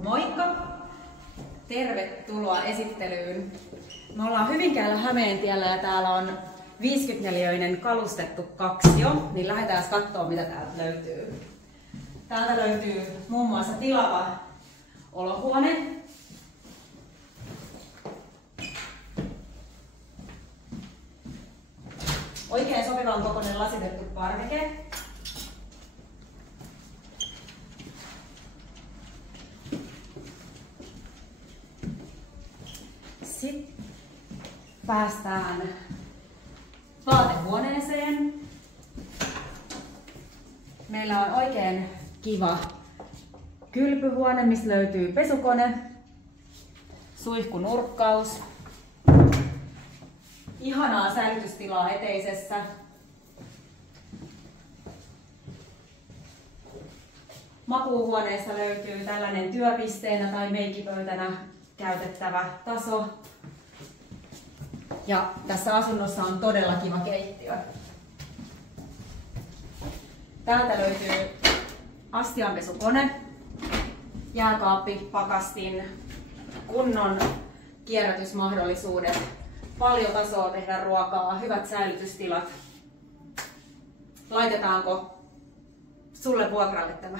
Moikka! Tervetuloa esittelyyn. Me ollaan Hyvinkäällä Hämeentiellä ja täällä on 54-neliöinen kalustettu kaksio, niin lähdetään katsomaan mitä täältä löytyy. Täältä löytyy muun muassa tilava olohuone. Oikein sopivan kokoinen lasitettu parveke. Sitten päästään vaatehuoneeseen. Meillä on oikein kiva kylpyhuone, missä löytyy pesukone, suihkunurkkaus, ihanaa säilytystilaa eteisessä. Makuuhuoneessa löytyy tällainen työpisteenä tai meikkipöytänä käytettävä taso. Ja tässä asunnossa on todella kiva keittiö. Täältä löytyy astianpesukone, jääkaappi, pakastin, kunnon kierrätysmahdollisuudet, paljon tasoa tehdä ruokaa, hyvät säilytystilat. Laitetaanko sulle vuokralle tämä?